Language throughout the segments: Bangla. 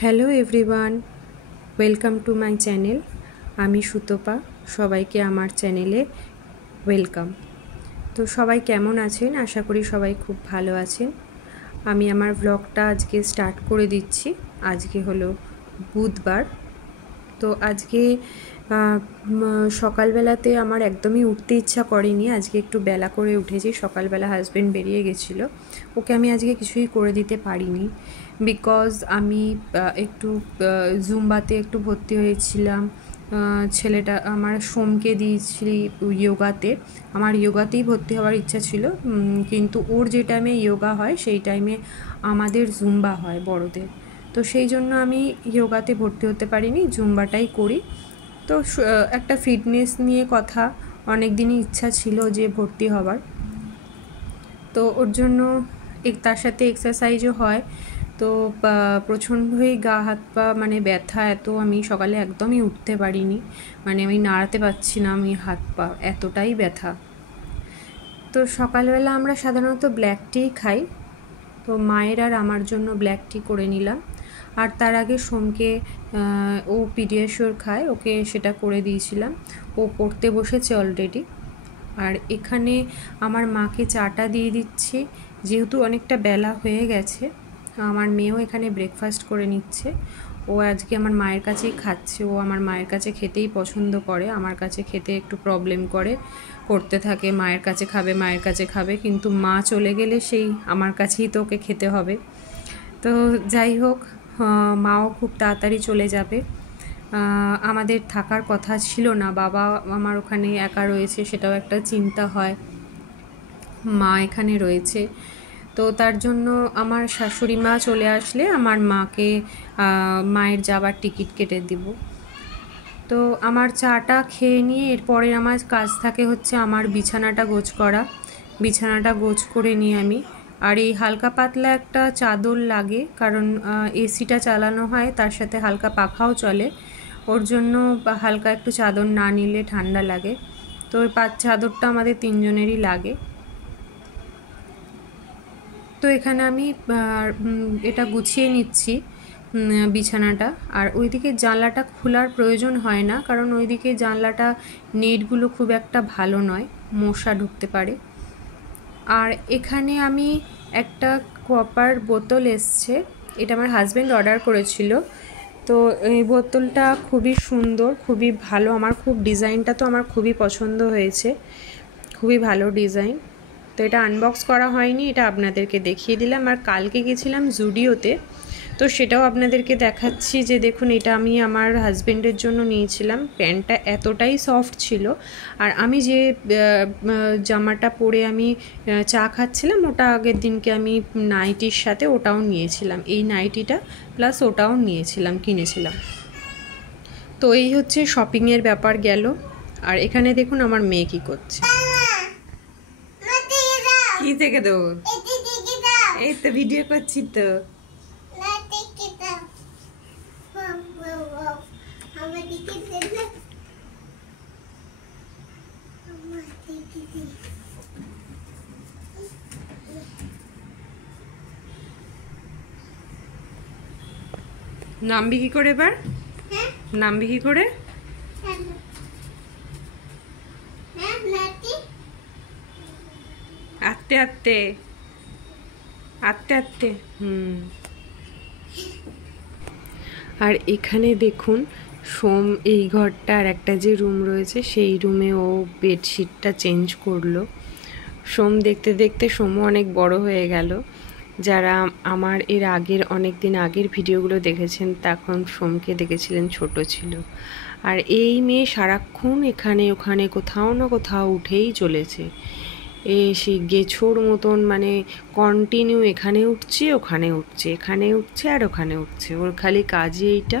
Hello everyone, welcome to my channel. আমি সুতপা, সবাইকে আমার চ্যানেলে ওয়েলকাম। তো সবাই কেমন আছেন? আশা করি সবাই খুব ভালো আছেন। আমি আমার ব্লগটা আজকে স্টার্ট করে দিচ্ছি। আজকে হলো বুধবার। তো আজকে সকালবেলাতে আমার একদমই উঠতে ইচ্ছা করেনি। আজকে একটু বেলা করে উঠেছি। সকালবেলা হাজব্যান্ড বেরিয়ে গেছিলো, ওকে আমি আজকে কিছুই করে দিতে পারিনি। বিকজ আমি একটু জুম্বাতে একটু ভর্তি হয়েছিলাম। ছেলেটা আমার সোমকে দিয়েছি ইয়োগাতে। আমার ইয়োগাতেই ভর্তি হওয়ার ইচ্ছা ছিল, কিন্তু ওর যে টাইমে ইয়োগা হয় সেই টাইমে আমাদের জুম্বা হয় বড়দের। তো সেই জন্য আমি ইয়োগাতে ভর্তি হতে পারিনি, জুম্বাটাই করি। তো একটা ফিটনেস নিয়ে কথা, অনেক দিনই ইচ্ছা ছিল যে ভর্তি হওয়ার। তো ওর জন্য তার সাথে এক্সারসাইজও হয়। তো প্রচণ্ডই গা হাত পা মানে ব্যথা এত, আমি সকালে একদমই উঠতে পারিনি, মানে আমি নাড়াতে পারছি না, আমি হাত পা এতটাই ব্যথা। তো সকালবেলা আমরা সাধারণত ব্ল্যাক টি খাই। তো মায়ের আর আমার জন্য ব্ল্যাক টি করে নিলাম। আর তার আগে সোমকে ও পিডিয়াশিওর খায়, ওকে সেটা করে দিয়েছিলাম। ও পড়তে বসেছে অলরেডি। আর এখানে আমার মাকে চাটা দিয়ে দিচ্ছি, যেহেতু অনেকটা বেলা হয়ে গেছে। আমার মেয়েও এখানে ব্রেকফাস্ট করে নিচ্ছে। ও আজকে আমার মায়ের কাছেই খাচ্ছে। ও আমার মায়ের কাছে খেতেই পছন্দ করে, আমার কাছে খেতে একটু প্রবলেম করতে থাকে, মায়ের কাছে খাবে মায়ের কাছে খাবে, কিন্তু মা চলে গেলে সেই আমার কাছেই তো ওকে খেতে হবে। তো যাই হোক, মাও খুব তাড়াতাড়ি চলে যাবে। আমাদের থাকার কথা ছিল না, বাবা আমার ওখানে একা রয়েছে, সেটাও একটা চিন্তা হয়। মা এখানে রয়েছে, তো তার জন্য আমার শাশুড়ি মা চলে আসলে আমার মাকে মায়ের যাবার টিকিট কেটে দিব। তো আমার চাটা খেয়ে নিয়ে এরপরে আমার কাজ থাকে হচ্ছে আমার বিছানাটা গোছ করা। বিছানাটা গোছ করে নিয়ে আমি আর এই হালকা পাতলা একটা চাদর লাগে, কারণ এসিটা চালানো হয়, তার সাথে হালকা পাখাও চলে। ওর জন্য হালকা একটু চাদর না নিলে ঠান্ডা লাগে। তো ওই চাদরটা আমাদের তিনজনেরই লাগে। তো এখানে আমি এটা গুছিয়ে নিচ্ছি বিছানাটা। আর ওইদিকে জানলাটা খোলার প্রয়োজন হয় না, কারণ ওইদিকে জানলাটা নেটগুলো খুব একটা ভালো নয়, মশা ঢুকতে পারে। আর এখানে আমি একটা কপার বোতল এসছে, এটা আমার হাজব্যান্ড অর্ডার করেছিল। তো এই বোতলটা খুবই সুন্দর, খুবই ভালো, আমার খুব ডিজাইনটা তো আমার খুবই পছন্দ হয়েছে, খুবই ভালো ডিজাইন। তো এটা আনবক্স করা হয়নি, এটা আপনাদেরকে দেখিয়ে দিলাম। আর কালকে গেছিলাম জুডিওতে, তো সেটাও আপনাদেরকে দেখাচ্ছি যে দেখুন, এটা আমি আমার হাজব্যান্ডের জন্য নিয়েছিলাম। প্যান্টটা এতটাই সফট ছিল, আর আমি যে জামাটা পরে আমি চা খাচ্ছিলাম, ওটা আগের দিনকে আমি নাইটির সাথে ওটাও নিয়েছিলাম, এই নাইটিটা প্লাস ওটাও কিনেছিলাম। তো এই হচ্ছে শপিংয়ের ব্যাপার গেল। আর এখানে দেখুন আমার মেয়ে কি করছে। কি থেকে দেবো? এই তো ভিডিও করছি তো। নামবি কি করে এবার? নামবি কি করে? আস্তে আস্তে আস্তে আস্তে। আর এখানে দেখুন সোম এই ঘরটা আর একটা যে রুম রয়েছে সেই রুমে ও বেডশিটটা চেঞ্জ করলো। সোম দেখতে দেখতে সোমও অনেক বড় হয়ে গেল। যারা আমার এর আগের অনেক দিন আগের ভিডিওগুলো দেখেছেন তখন সোমকে দেখেছিলেন ছোট ছিল। আর এই মেয়ে সারাক্ষণ এখানে ওখানে কোথাও না কোথাও উঠেই চলেছে, সেই গেছোর মতন, মানে কন্টিনিউ এখানে উঠছে ওখানে উঠছে, এখানে উঠছে আর ওখানে উঠছে, ওর খালি কাজই এইটা।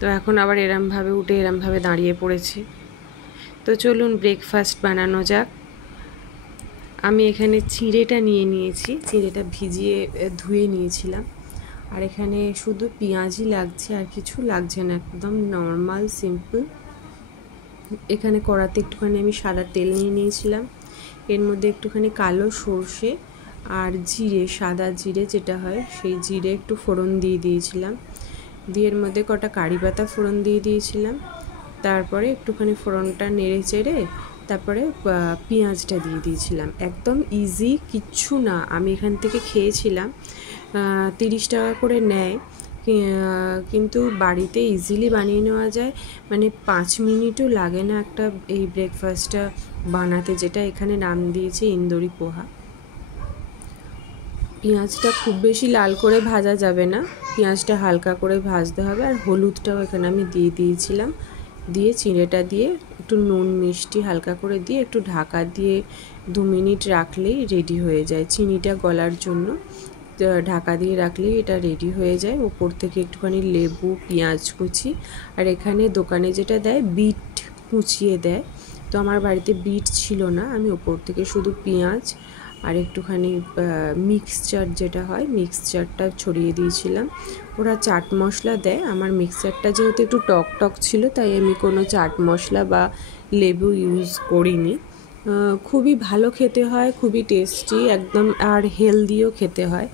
তো এখন আবার এরমভাবে উঠে এরমভাবে দাঁড়িয়ে পড়েছে। তো চলুন ব্রেকফাস্ট বানানো যাক। আমি এখানে চিঁড়েটা নিয়ে নিয়েছি, চিঁড়েটা ভিজিয়ে ধুয়ে নিয়েছিলাম। আর এখানে শুধু পেঁয়াজই লাগছে, আর কিছু লাগছে না, একদম নর্মাল সিম্পল। এখানে কড়াতে একটুখানি আমি সাদা তেল নিয়ে নিয়েছিলাম, এর মধ্যে একটুখানি কালো সর্ষে আর জিরে, সাদা জিরে যেটা হয় সেই জিরে একটু ফোড়ন দিয়ে দিয়েছিলাম। দিয়ে এর মধ্যে কটা কারি পাতা ফোড়ন দিয়ে দিয়েছিলাম। তারপরে একটুখানি ফোড়নটা নেড়ে চেড়ে তারপরে পেঁয়াজটা দিয়ে দিয়েছিলাম। একদম ইজি, কিচ্ছু না। আমি এখান থেকে খেয়েছিলাম, 30 টাকা করে নেয়, কিন্তু বাড়িতে ইজিলি বানিয়ে নেওয়া যায়। মানে 5 মিনিটও লাগে না একটা এই ব্রেকফাস্টটা বানাতে, যেটা এখানে নাম দিয়েছে ইন্দুরি পোহা। পেঁয়াজটা খুব বেশি লাল করে ভাজা যাবে না, পেঁয়াজটা হালকা করে ভাজতে হবে। আর হলুদটাও এখানে আমি দিয়ে দিয়েছিলাম, দিয়ে চিঁড়েটা দিয়ে একটু নুন মিষ্টি হালকা করে দিয়ে একটু ঢাকা দিয়ে 2 মিনিট রাখলেই রেডি হয়ে যায়। চিনিটা গলার জন্য ঢাকা দিয়ে রাখলেই এটা রেডি হয়ে যায়। ওপর থেকে একটুখানি লেবু, পেঁয়াজ কুচি, আর এখানে দোকানে যেটা দেয় বিট কুচিয়ে দেয়, তো আমার বাড়িতে বিট ছিল না, আমি ওপর থেকে শুধু পেঁয়াজ আর একটুখানি মিক্সচার যেটা হয় মিক্সচারটা ছড়িয়ে দিয়েছিলাম। ওরা চাট মশলা দেয়, আমার মিক্সচারটা যেহেতু একটু টক টক ছিল তাই আমি কোনো চাট মশলা বা লেবু ইউজ করিনি। খুবই ভালো খেতে হয়, খুবই টেস্টি একদম, আর হেলদিও খেতে হয়।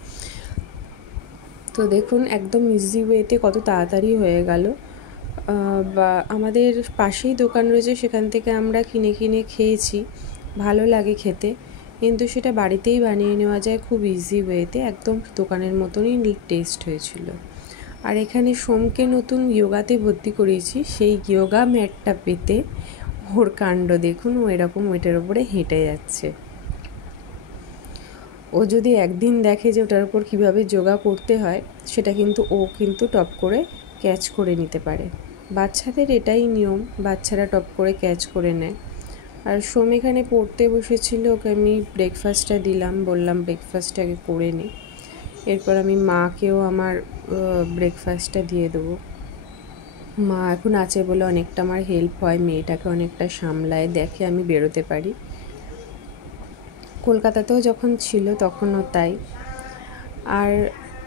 তো দেখুন একদম ইজি ওয়েতে কত তাড়াতাড়ি হয়ে গেল। বা আমাদের পাশেই দোকান রয়েছে, সেখান থেকে আমরা কিনে কিনে খেয়েছি, ভালো লাগে খেতে, কিন্তু সেটা বাড়িতেই বানিয়ে নেওয়া যায় খুব ইজি ওয়েতে, একদম দোকানের মতনই টেস্ট হয়েছিল। আর এখানে সোমকে নতুন যোগাতে ভর্তি করিয়েছি, সেই যোগা ম্যাটটা পেতে ওর কাণ্ড দেখুন, ও এরকম ওইটার উপরে হেঁটে যাচ্ছে। ও যদি একদিন দেখে যে ওটার উপর কীভাবে যোগা করতে হয়, সেটা কিন্তু ও কিন্তু টপ করে ক্যাচ করে নিতে পারে। বাচ্চাদের এটাই নিয়ম, বাচ্চারা টপ করে ক্যাচ করে নেয়। আর সোম এখানে পড়তে বসেছিল, ওকে আমি ব্রেকফাস্টটা দিলাম, বললাম ব্রেকফাস্টটাকে করে নি, এরপর আমি মাকেও আমার ব্রেকফাস্টটা দিয়ে দেবো। মা এখন আছে বলে অনেকটা আমার হেল্প হয়, মেয়েটাকে অনেকটা সামলায়, দেখে আমি বেরোতে পারি। কলকাতাতেও যখন ছিল তখনও তাই। আর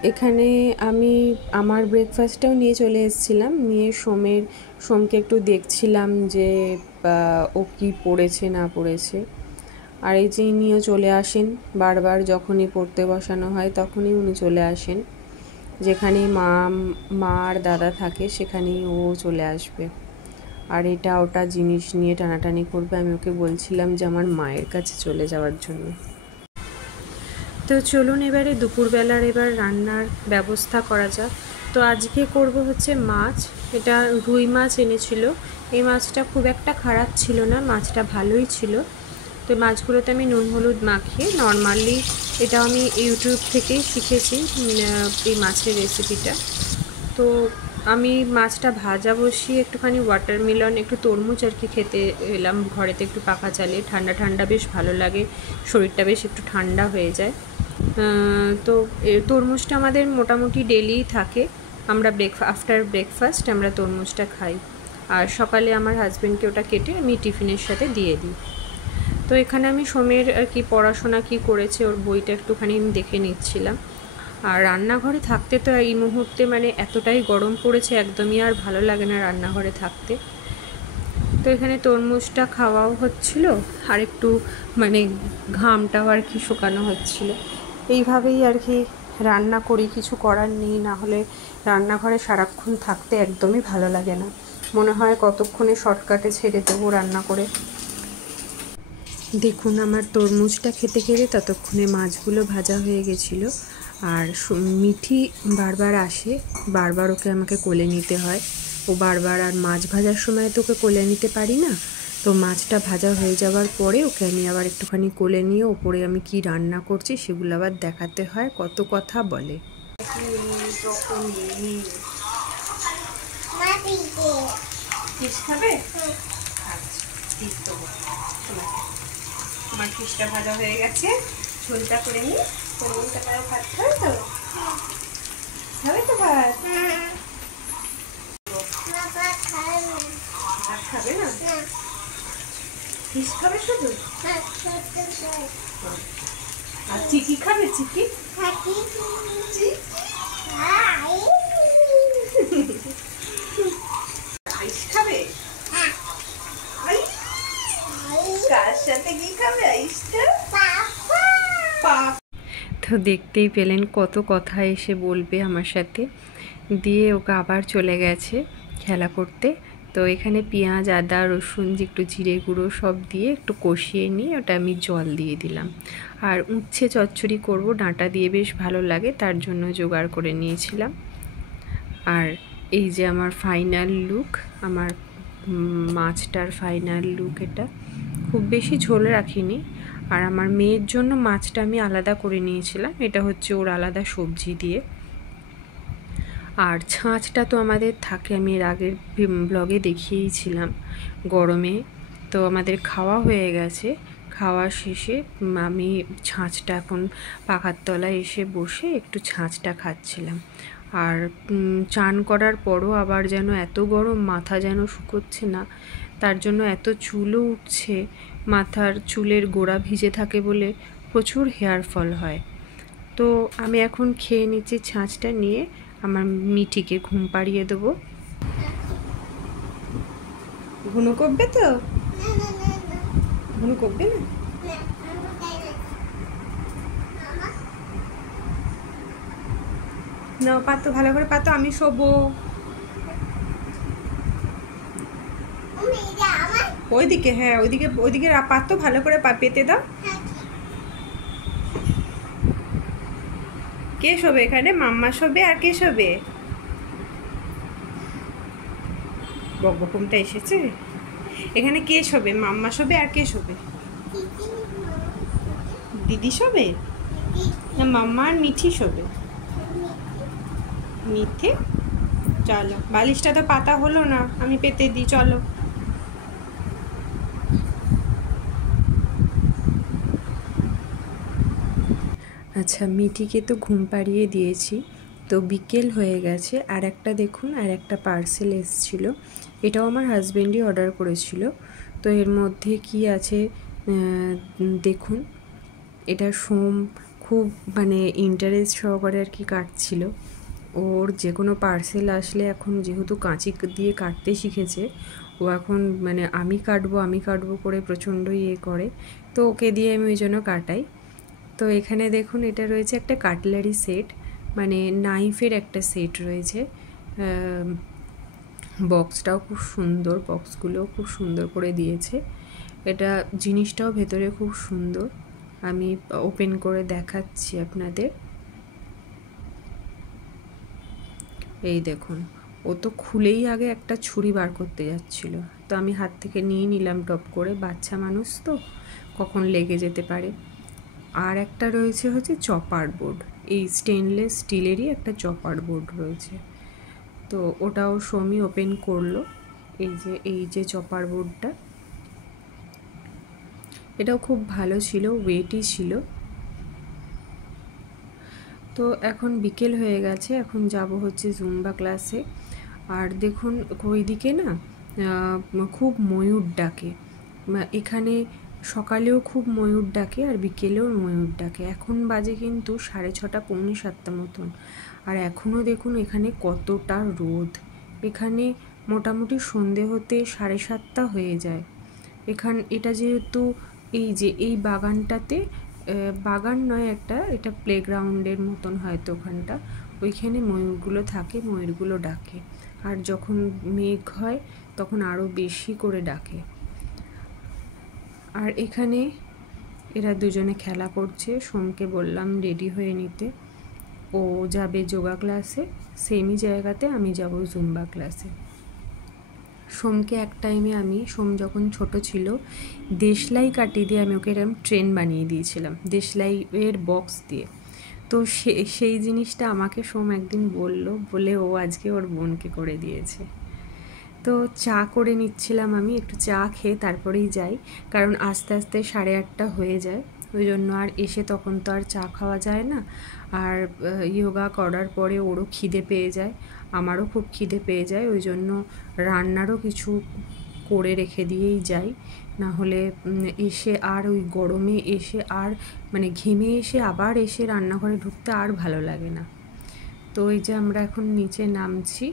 এখানে আমি আমার ব্রেকফাস্টটাও নিয়ে চলে এসেছিলাম, নিয়ে সোমকে একটু দেখছিলাম যে ও কী পড়েছে না পড়েছে। আর এই যে ইনিও চলে আসেন বারবার, যখনই পড়তে বসানো হয় তখনই উনি চলে আসেন, যেখানেই মা আর দাদা থাকে সেখানেই ও চলে আসবে, আর এটা ওটা জিনিস নিয়ে টানাটানি করবে। আমি ওকে বলছিলাম যে আমার মায়ের কাছে চলে যাওয়ার জন্য। তো চলুন এবারে দুপুরবেলার রান্নার ব্যবস্থা করা যাক। তো আজকে করব হচ্ছে মাছ, এটা রুই মাছ এনেছিল। এই মাছটা খুব একটা খারাপ ছিল না, মাছটা ভালোই ছিল। তো মাছগুলোতে আমি নুন হলুদ মাখিয়ে নর্মালি, এটা আমি ইউটিউব থেকেই শিখেছি এই মাছের রেসিপিটা। তো আমি মাছটা ভাজা বসিয়ে একটুখানি ওয়াটারমেলন, একটু তরমুজ আর কি খেতে এলাম ঘরেতে, একটু পাখা চালিয়ে, ঠান্ডা ঠান্ডা বেশ ভালো লাগে, শরীরটা বেশ একটু ঠান্ডা হয়ে যায়। তো তরমুজটা আমাদের মোটামুটি ডেলিই থাকে, আমরা আফটার ব্রেকফাস্ট আমরা তরমুজটা খাই, আর সকালে আমার হাজব্যান্ডকে ওটা কেটে আমি টিফিনের সাথে দিয়ে দিই। তো এখানে আমি সোমের আর কি পড়াশোনা কি করেছে ওর বইটা একটুখানি আমি দেখে নিচ্ছিলাম। আর রান্নাঘরে থাকতে তো এই মুহূর্তে মানে এতটাই গরম পড়েছে, একদমই আর ভালো লাগে না রান্নাঘরে থাকতে। তো এখানে তরমুজটা খাওয়াও হচ্ছিল, আর একটু মানে ঘামটাও আর কি শুকানো হচ্ছিল। এইভাবেই আর কি রান্না করি, কিছু করার নেই, না হলে রান্নাঘরে সারাক্ষণ থাকতে একদমই ভালো লাগে না, মনে হয় কতক্ষণে শর্টকাটে ছেড়ে দেবো রান্না করে। দেখুন আমার তরমুজটা খেতে খেতে ততক্ষণে মাছগুলো ভাজা হয়ে গেছিলো। আর মিঠি বারবার আসে, বারবার ওকে আমাকে কোলে নিতে হয়, ও বারবার, আর মাছ ভাজার সময় তো ওকে কোলে নিতে পারি না, তো মাছটা ভাজা হয়ে যাওয়ার পরে ওকে আমি আবার একটুখানি কোলে নিয়ে ওপরে আমি কি রান্না করছি সেগুলো আবার দেখাতে হয়, কত কথা বলে। আমার ফিশটা ভাজা হয়ে গেছে, ঝোলটা করে নিই, তরমুজটা তাও ভাত খাবে তো? খাবে তো ভাত? ভাত খাবে না? ফিশ খাবে শুধু? আর চিকি খাবে? চিকি আইস খাবে? কার সাথে কি খাবে আইসটা? তো দেখতেই পেলেন কত কথা এসে বলবে আমার সাথে। দিয়ে ওকে আবার চলে গেছে খেলা করতে। তো এখানে পেঁয়াজ, আদা, রসুন, একটু জিরে গুঁড়ো সব দিয়ে একটু কষিয়ে নিয়ে ওটা আমি জল দিয়ে দিলাম। আর উচ্ছে চচ্চড়ি করব, ডাঁটা দিয়ে বেশ ভালো লাগে, তার জন্য জোগাড় করে নিয়েছিলাম। আর এই যে আমার ফাইনাল লুক, আমার মাছটার ফাইনাল লুক এটা। খুব বেশি ঝোল রাখিনি। আর আমার মেয়ের জন্য মাছটা আমি আলাদা করে নিয়েছিলাম, এটা হচ্ছে ওর আলাদা সবজি দিয়ে। আর ছাঁচটা তো আমাদের থাকে, আমি এর আগের ব্লগে দেখিয়েইছিলাম গরমে। তো আমাদের খাওয়া হয়ে গেছে, খাওয়া শেষে আমি ছাঁচটা এখন পাখার তলায় এসে বসে একটু ছাঁচটা খাচ্ছিলাম। আর চান করার পরও আবার যেন এত গরম, মাথা যেন শুকোচ্ছে না, তার জন্য এত চুলও উঠছে, মাথার চুলের গোড়া ভিজে থাকে বলে প্রচুর হেয়ার ফল হয়। তো আমি এখন খেয়ে নিচ্ছি ছাঁচটা নিয়ে, আমার মিঠিকে ঘুম পাড়িয়ে দেবো। ঘুনো করবে তো? ঘুনো করবে না? না, পাতো ভালো করে পাতো, আমি শোবো। ওইদিকে, হ্যাঁ ওইদিকে, ওইদিকে পাতো ভালো করে পেতে দাও। কে শোবে এখানে? মাম্মা শোবে আর কে শোবে? বকবকুমটা এসেছে। এখানে কে শোবে? মাম্মা শোবে আর কে শোবে? দিদি শোবে না, মাম্মা আর মিঠি শোবে। মিঠে, চলো, বালিশটা তো পাতা হলো না, আমি পেতে দিই, চলো। আচ্ছা, মিঠিকে তো ঘুম পাড়িয়ে দিয়েছি। তো বিকেল হয়ে গেছে, আর একটা দেখুন, আর একটা পার্সেল এসেছিলো। এটাও আমার হাজব্যান্ডই অর্ডার করেছিল। তো এর মধ্যে কি আছে দেখুন। এটা সোম খুব মানে ইন্টারেস্ট সহকারে আর কি কাটছিল। ওর যে কোনো পার্সেল আসলে এখন যেহেতু কাঁচি দিয়ে কাটতে শিখেছে, ও এখন মানে আমি কাটবো করে প্রচণ্ড ইয়ে করে। তো ওকে দিয়ে আমি ওই জন্য কাটাই। তো এখানে দেখুন, এটা রয়েছে একটা কাটলারি সেট, মানে নাইফের একটা সেট রয়েছে। বক্সটাও খুব সুন্দর, বক্সগুলোও খুব সুন্দর করে দিয়েছে। এটা জিনিসটাও ভেতরে খুব সুন্দর, আমি ওপেন করে দেখাচ্ছি আপনাদের। এই দেখুন, ও তো খুলেই আগে একটা ছুরি বার করতে যাচ্ছিল, তো আমি হাত থেকে নিয়ে নিলাম টপ করে, বাচ্চা মানুষ তো কখন লেগে যেতে পারে। আর একটা রয়েছে হচ্ছে চপার বোর্ড, এই স্টেনলেস স্টিলেরই একটা চপার বোর্ড রয়েছে। তো ওটাও সোমি ওপেন করলো। এই যে চপার বোর্ডটা, এটাও খুব ভালো ছিল, ওয়েটই ছিল। তো এখন বিকেল হয়ে গেছে, এখন যাব হচ্ছে জুম্বা ক্লাসে। আর দেখুন ওইদিকে না খুব ময়ূর ডাকে, এখানে সকালেও খুব ময়ূর ডাকে আর বিকেলেও ময়ূর ডাকে। এখন বাজে কিন্তু 6:30 পৌনে 7 মতন, আর এখনও দেখুন এখানে কতটা রোদ। এখানে মোটামুটি সন্ধে হতে 7:30 হয়ে যায়। এটা যেহেতু এই বাগানটাতে, বাগান নয় একটা, এটা প্লেগ্রাউন্ডের মতন হয়তো ওখানটা, ওইখানে ময়ূরগুলো থাকে, ময়ূরগুলো ডাকে। আর যখন মেঘ হয় তখন আরও বেশি করে ডাকে। আর এখানে এরা দুজনে খেলা করছে। সোমকে বললাম রেডি হয়ে নিতে, ও যাবে যোগা ক্লাসে, সেমই জায়গাতে আমি যাব জুম্বা ক্লাসে। সোমকে এক টাইমে সোম যখন ছোট ছিল, দেশলাই কাটি দিয়ে আমি ওকে এরকম ট্রেন বানিয়ে দিয়েছিলাম, দেশলাইয়ের বক্স দিয়ে। তো সেই জিনিসটা আমাকে সোম একদিন বলে ও আজকে ওর বোনকে করে দিয়েছে। তো চা করে নিচ্ছিলাম, আমি একটু চা খেয়ে তারপরেই যাই, কারণ আস্তে আস্তে 8:30 হয়ে যায়, ওই জন্য আর এসে তখন তো আর চা খাওয়া যায় না। আর যোগা করার পরে ওরও খিদে পেয়ে যায়, আমারও খুব খিদে পেয়ে যায়, ওই জন্য রান্নারও কিছু করে রেখে দিয়েই যাই, না হলে এসে আর ওই গরমে এসে আর মানে ঘেমে এসে আবার এসে রান্নাঘরে ঢুকতে আর ভালো লাগে না। তো ওই যে আমরা এখন নিচে নামছি।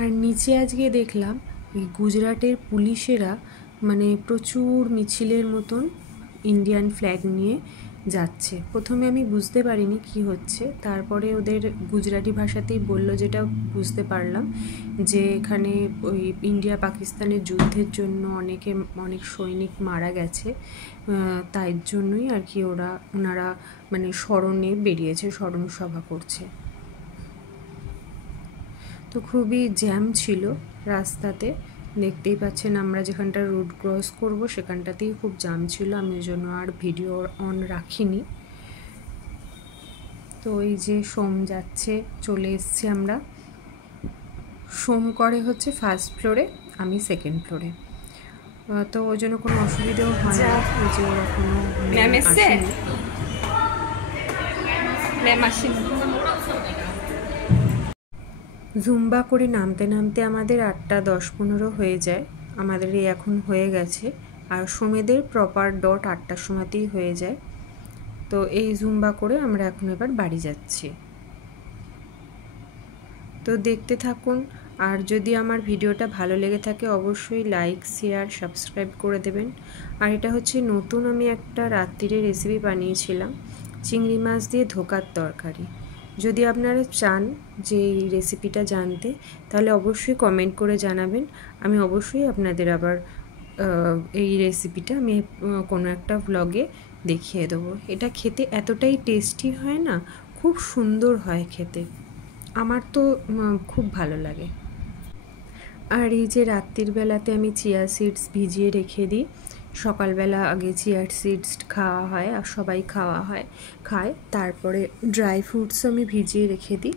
আর নিচে আজকে দেখলাম এই গুজরাটের পুলিশেরা মানে প্রচুর মিছিলের মতন ইন্ডিয়ান ফ্ল্যাগ নিয়ে যাচ্ছে। প্রথমে আমি বুঝতে পারিনি কি হচ্ছে, তারপরে ওদের গুজরাটি ভাষাতেই বলল, যেটা বুঝতে পারলাম যে এখানে ওই ইন্ডিয়া পাকিস্তানের যুদ্ধের জন্য অনেক সৈনিক মারা গেছে, তাই জন্যই আর কি ওনারা মানে স্মরণে বেরিয়েছে, স্মরণ সভা করছে। তো খুবই জ্যাম ছিল রাস্তাতে, দেখতেই পাচ্ছেন। আমরা যেখানটা রোড ক্রস করব সেখানটাতেই খুব জ্যাম ছিল, আমি ওই জন্য আর ভিডিও অন রাখিনি। তো এই যে সোম যাচ্ছে, চলে এসছি আমরা। সোম করে হচ্ছে ফার্স্ট ফ্লোরে, আমি সেকেন্ড ফ্লোরে, তো ওই জন্য কোনো অসুবিধাও হয় না। ওই যে ওরা কোনো জুম্বা করে নামতে নামতে আমাদের 8:10-15 হয়ে যায়। আমাদের এখন হয়ে গেছে, আর সোমেদের প্রপার ডট 8টার সময়তেই হয়ে যায়। তো এই জুম্বা করে আমরা এখন এবার বাড়ি যাচ্ছি। তো দেখতে থাকুন, আর যদি আমার ভিডিওটা ভালো লেগে থাকে অবশ্যই লাইক, শেয়ার, সাবস্ক্রাইব করে দেবেন। আর এটা হচ্ছে নতুন আমি একটা রাত্রিরে রেসিপি বানিয়েছিলাম, চিংড়ি মাছ দিয়ে ধোকার তরকারি। যদি আপনারা চান যে এই রেসিপিটা জানতে, তাহলে অবশ্যই কমেন্ট করে জানাবেন। আমি অবশ্যই আপনাদের আবার এই রেসিপিটা আমি কোনো একটা ব্লগে দেখিয়ে দেবো। এটা খেতে এতটাই টেস্টি হয় না, খুব সুন্দর হয় খেতে, আমার তো খুব ভালো লাগে। আর এই যে রাত্রির বেলাতে আমি চিয়া সিডস ভিজিয়ে রেখে দিই, সকালবেলা আগে চিয়া সিডস খাওয়া হয় আর সবাই খায়, তারপরে ড্রাই ফ্রুটস আমি ভিজিয়ে রেখে দিই,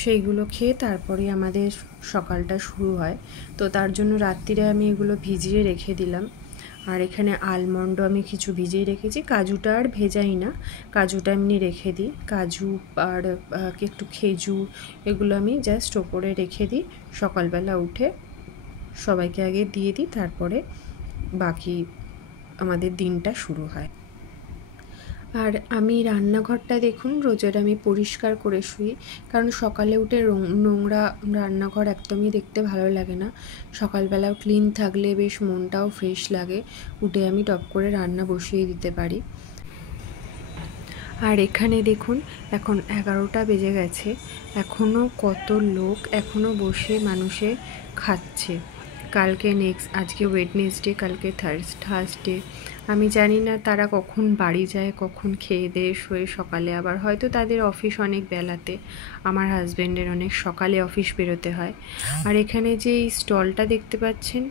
সেইগুলো খেয়ে তারপরে আমাদের সকালটা শুরু হয়। তো তার জন্য রাত্রিরে আমি এগুলো ভিজিয়ে রেখে দিলাম। আর এখানে আলমন্ডও আমি কিছু ভিজিয়ে রেখেছি, কাজুটা আর ভেজাই না, কাজুটা এমনি রেখে দিই। কাজু আর একটু খেজুর এগুলো আমি জাস্ট ওপরে রেখে দিই, সকালবেলা উঠে সবাইকে আগে দিয়ে দিই, তারপরে বাকি আমাদের দিনটা শুরু হয়। আর আমি রান্নাঘরটা দেখুন রোজের আমি পরিষ্কার করে শুই, কারণ সকালে উঠে নোংরা রান্নাঘর একদমই দেখতে ভালো লাগে না। সকালবেলাও ক্লিন থাকলে বেশ মনটাও ফ্রেশ লাগে, উঠে আমি টপ করে রান্না বসিয়ে দিতে পারি। আর এখানে দেখুন এখন 11টা বেজে গেছে, এখনও কত লোক এখনও বসে মানুষে খাচ্ছে। কালকে আজকে ওয়েডনেসডে, কালকে থার্সডে। আমি জানি না তারা কখন বাড়ি যায়, কখন খেয়ে দিয়ে শুয়ে সকালে আবার হয়তো তাদের অফিস অনেক বেলাতে, আমার হাজব্যান্ডের অনেক সকালে অফিস বেরোতে হয়। আর এখানে যে এই স্টলটা দেখতে পাচ্ছেন,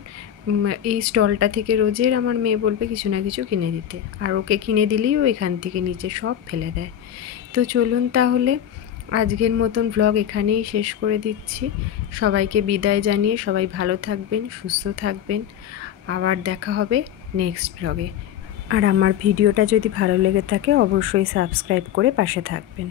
এই স্টলটা থেকে রোজের আমার মেয়ে বলবে কিছু না কিছু কিনে দিতে, আর ওকে কিনে দিলেই ও এখান থেকে নিচে সব ফেলে দেয়। তো চলুন তাহলে আজকের মতন ব্লগ এখানেই শেষ করে দিচ্ছি। সবাইকে বিদায় জানিয়ে সবাই ভালো থাকবেন, সুস্থ থাকবেন, আবার দেখা হবে নেক্সট ব্লগে। আর আমার ভিডিওটা যদি ভালো লেগে থাকে অবশ্যই সাবস্ক্রাইব করে পাশে থাকবেন।